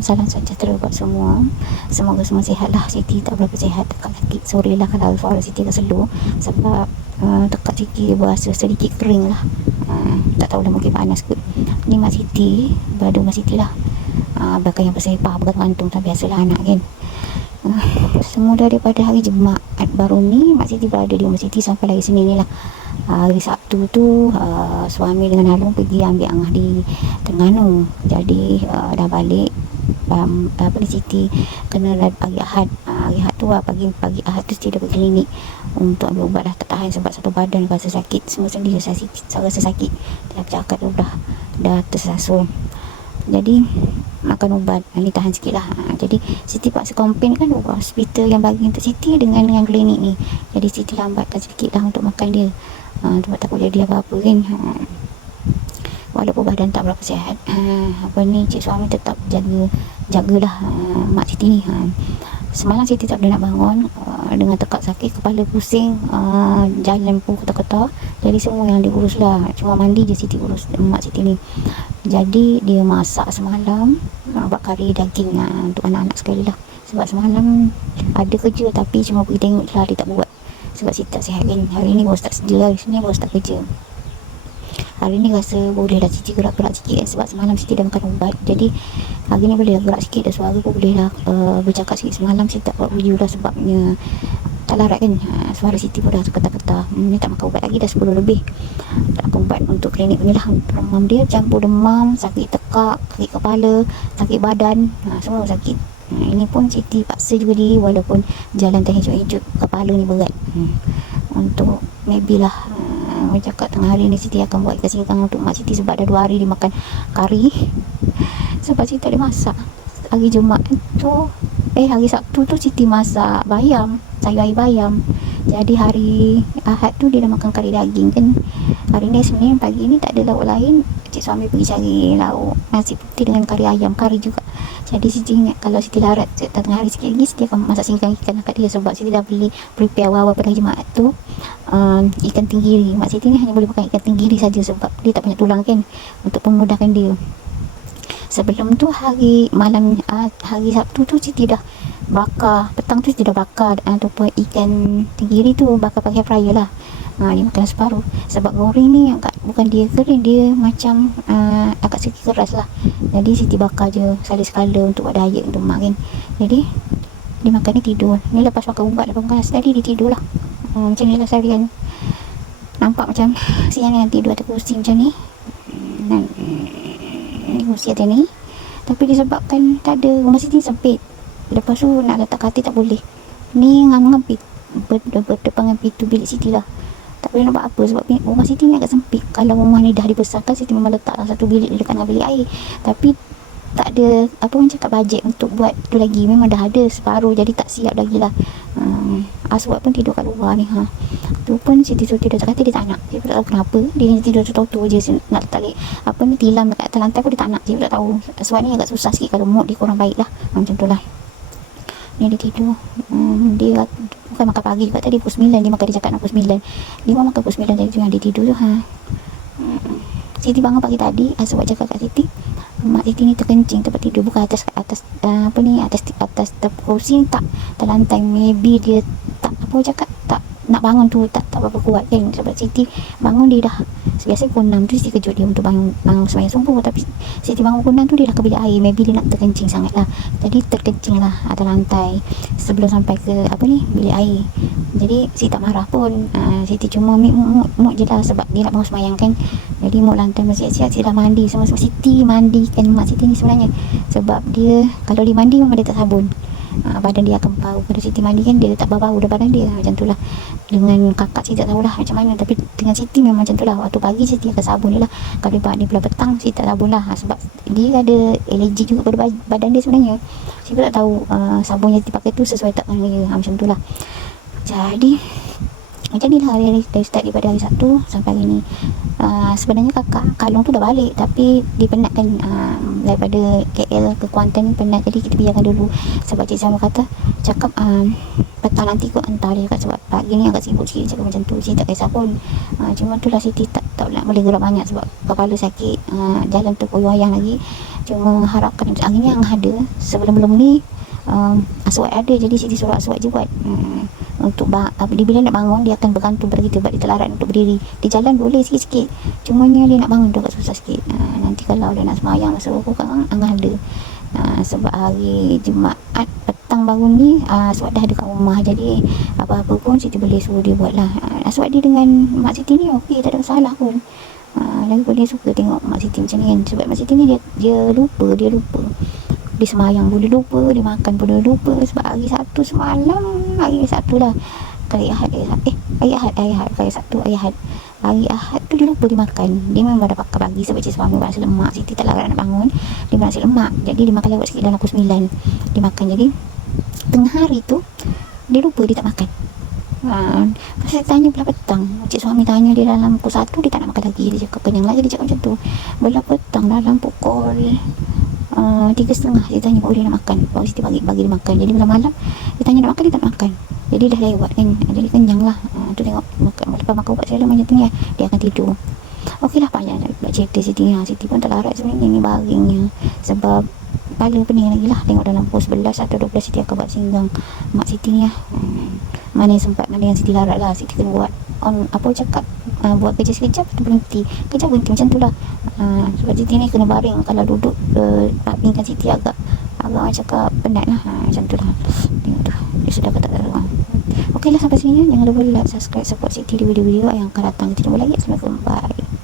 salam sejahtera buat semua. Semoga semua sihat lah. Siti tak berapa sihat, tekak sakit. Sorry lah kalau suara Siti agak slow, sebab tekak Siti berasa sedikit kering lah. Tak tahulah, mungkin panas ke. Ni Mak Siti, berada Mak Siti lah. Bakal yang bersepah, bergantung tak biasalah anak kan. Semua daripada hari Jumaat baru ni Mak Siti berada di Mak Siti sampai hari Senin ni lah. Hari Sabtu tu suami dengan Alung pergi ambil angah di Terengganu. Jadi dah balik. Apa ni, Siti kena pagi Ahad. Hari Ahad tu pagi Ahad tu Siti dah pergi klinik untuk ambil ubat. Dah tak tahan sebab satu badan rasa sakit. Semua sendi rasa sakit. Dia cakap dah tersasul. Jadi makan ubat ni tahan sikit lah. Jadi Siti paksa komplain kan hospital yang bagi untuk Siti dengan klinik ni. Jadi Siti lambatkan sikit lah untuk makan dia. Sebab takut jadi apa-apa kan. Walaupun badan tak berapa sihat, cik suami tetap jagalah Mak Siti ni. Semalam Siti tak boleh nak bangun, dengan tekak sakit, kepala pusing, jalan pun kotak-kotak. Jadi semua yang diurus lah, cuma mandi je Siti urus Mak Siti ni. Jadi dia masak semalam, buat kari daging untuk anak-anak sekali lah. Sebab semalam ada kerja tapi cuma pergi tengok je lah, dia tak buat. Sebab Siti tak sihat kan. Hari ni baru start sedia, hari ni baru start kerja. Hari ni rasa boleh dah Siti gerak-gerak sikit kan, sebab semalam Siti dah makan ubat. Jadi hari ni boleh gerak sikit, dah suara pun boleh lah bercakap sikit. Semalam Siti tak buat video lah sebabnya tak larat kan. Suara Siti pun dah ketar-ketar. Ni tak makan ubat lagi, dah 10 lebih. Tak makan ubat untuk klinik ni lah. Demam dia campur demam, sakit tekak, sakit kepala, sakit badan, semua sakit. Ini pun Siti paksa juga diri walaupun jalan terhijau-hijau, kepala ni berat. Untuk maybe lah cakap tengah hari ni Siti akan buat ikan singkang untuk Mak Siti, sebab dah 2 hari dia makan kari. Sebab Siti tak boleh masak. Hari Jumaat tu hari Sabtu tu Siti masak bayam, sayur air bayam. Jadi hari Ahad tu dia dah makan kari daging kan. Hari ni Senin pagi ni tak ada lauk lain, cik suami pergi cari lauk nasi putih dengan kari ayam, kari juga. Jadi Siti ingat kalau Siti larat tengah hari sikit lagi, Siti akan masak singkang ikan kat dia. Sebab Siti dah beli prepare awal-awal pada hari Jumaat tu ikan tenggiri. Mak Siti ni hanya boleh makan ikan tenggiri saja sebab dia tak banyak tulang kan, untuk memudahkan dia. Sebelum tu hari Sabtu tu Siti dah bakar, petang tu Siti dah bakar ataupun ikan tenggiri tu bakar pakai fryer lah. Dia makan separuh. Sebab goreng ni bukan dia kering, dia macam agak sikit keras lah. Jadi Siti bakar je sekala-sekala untuk buat diet untuk mak kan. Jadi dia makan ni tidur. Ni lepas makan ubat, lepas makan nasi tadi dia tidur lah. Macam ni lah seharian. Nampak macam siang yang tidur atas kursi macam ni. Ni kursi atas ni. Tapi disebabkan tak ada, rumah Siti sempit. Lepas tu nak letak katil tak boleh. Ni ngam-ngam berdepan dengan pintu bilik Siti lah. Tak boleh nak buat apa sebab rumah Siti ni agak sempit. Kalau rumah ni dah dibesarkan, Siti memang letak satu bilik dekat dengan bilik air. Tapi tak ada cakap bajet untuk buat tu lagi. Memang dah ada separuh, jadi tak siap lagi lah. Aswad pun tidur kat luar ni. Tu pun Siti suruh tidur atas katil, dia tak nak. Dia tak tahu kenapa. Dia hanya tidur tu je. Nak tarik tilam dekat atas lantai pun dia tak nak. Dia tak tahu. Aswad ni agak susah sikit kalau mood dia kurang baik lah. Macam tu lah. Ni dia tidur. Dia bukan makan pagi juga tadi pukul 9. Dia makan, dia cakap nak pukul 9. Dia makan pukul 9 tadi tu yang dia tidur tu. Siti bangun pagi tadi, Aswad cakap kat Siti, Mak Siti ni terkencing tempat tidur, bukan atas atas kursi tak lantai. Maybe dia tak tak nak bangun tu tak berapa kuat kan. Sebab Siti bangun dia dah biasa pukul 6 tu Siti kejut dia untuk bangun sembahyang subuh. Tapi Siti bangun pukul 6 tu dia dah ke bilik air. Maybe dia nak terkencing sangat lah. Jadi terkencing lah atas lantai sebelum sampai ke bilik air. Jadi Siti tak marah pun. Siti cuma muk je lah sebab dia nak bangun sembahyang kan. Jadi muk lantai masih siap. Siti dah mandi semua. Siti mandikan Mak Siti ni sebenarnya sebab dia kalau dia mandi memang dia tak sabun. Badan dia akan bau. Kalau Siti mandi kan dia tak bau dah badan dia. Macam tu lah. Dengan kakak Siti tak tahulah macam mana. Tapi dengan Siti memang macam tu lah. Waktu pagi Siti akan sabun je lah. Kalau dia bulan petang Siti tak sabun lah. Sebab dia ada alergi juga pada badan dia sebenarnya. Siti tak tahu sabun yang Siti pakai tu sesuai tak dengan dia. Macam tu lah. Jadi macam ni lah hari-hari dari start daripada hari Sabtu sampai hari ni. Sebenarnya Kak Long tu dah balik, tapi dia penatkan daripada KL ke Kuantan ni penat, jadi kita biarkan dulu. Sebab cik sama cakap petang nanti kot hantar dia, sebab pagi ni agak sibuk sikit. Cakap macam tu, Siti tak kisah pun. Cuma tu lah Siti tak nak boleh gerak banyak sebab kepala sakit, jalan terkoyak-koyak lagi. cuma harapkan akhirnya yang ada sebelum-belum ni Aswad ada, jadi Siti suruh Aswad je buat untuk dia bila nak bangun dia akan bergantung pada kita sebab dia terlarat untuk berdiri. Di jalan boleh sikit-sikit, cumanya dia nak bangun tu agak susah sikit. Nanti kalau dia nak semayang masa aku kan ada sebab hari Jumaat petang bangun ni Aswad dah ada kat rumah, jadi apa-apa pun Siti boleh suruh dia buat lah. Aswad dia dengan Mak Siti ni okey, tak ada masalah pun. Lagi pun dia suka tengok Mak Siti macam ni kan, sebab Mak Siti ni dia lupa dia semayang boleh lupa, dia makan boleh lupa. Sebab hari Sabtu semalam, hari Sabtu lah, hari Ahad hari Ahad tu dia lupa dia makan. Dia memang dah pakai pagi sebab cik suami rasa lemak, Siti tak larat nak bangun, dia merasa lemak, jadi dia makan lewat sikit dalam pukul 9 dia makan. Jadi tengah hari tu dia lupa dia tak makan. Saya tanya belah petang, cik suami tanya dia dalam pukul 1 dia tak nak makan lagi. Dia cakap kenyang lagi, dia cakap macam tu. Belah petang dalam pukul 3.30 dia tanya boleh nak makan, baru Siti bagi dia makan. Jadi malam dia tanya nak makan, dia tak nak makan, jadi dah lewat kan, jadi kenyang lah. Tu tengok lepas makan ubat saya macam tu ni dia akan tidur. Okey lah, panjang nak cerita Siti. Siti pun tak larat sebenarnya ni baringnya, sebab kepala pening lagi lah. Tengok dalam pukul 11 atau 12 Siti akan buat singgang Mak Siti ni lah. Mana yang sempat, mana yang Siti larat lah, Siti kena buat apa cakap, buat kerja sekejap tu berhenti, kejap berhenti macam tu lah. Sebab Siti ni kena baring, kalau duduk rapingkan Siti agak cakap penat lah. Macam tu lah. Tengok tu, dia sudah kata ruang. Okey lah, sampai sini. Jangan lupa like, subscribe, support Siti di video-video yang akan datang. Kita jumpa lagi. Assalamualaikum, bye.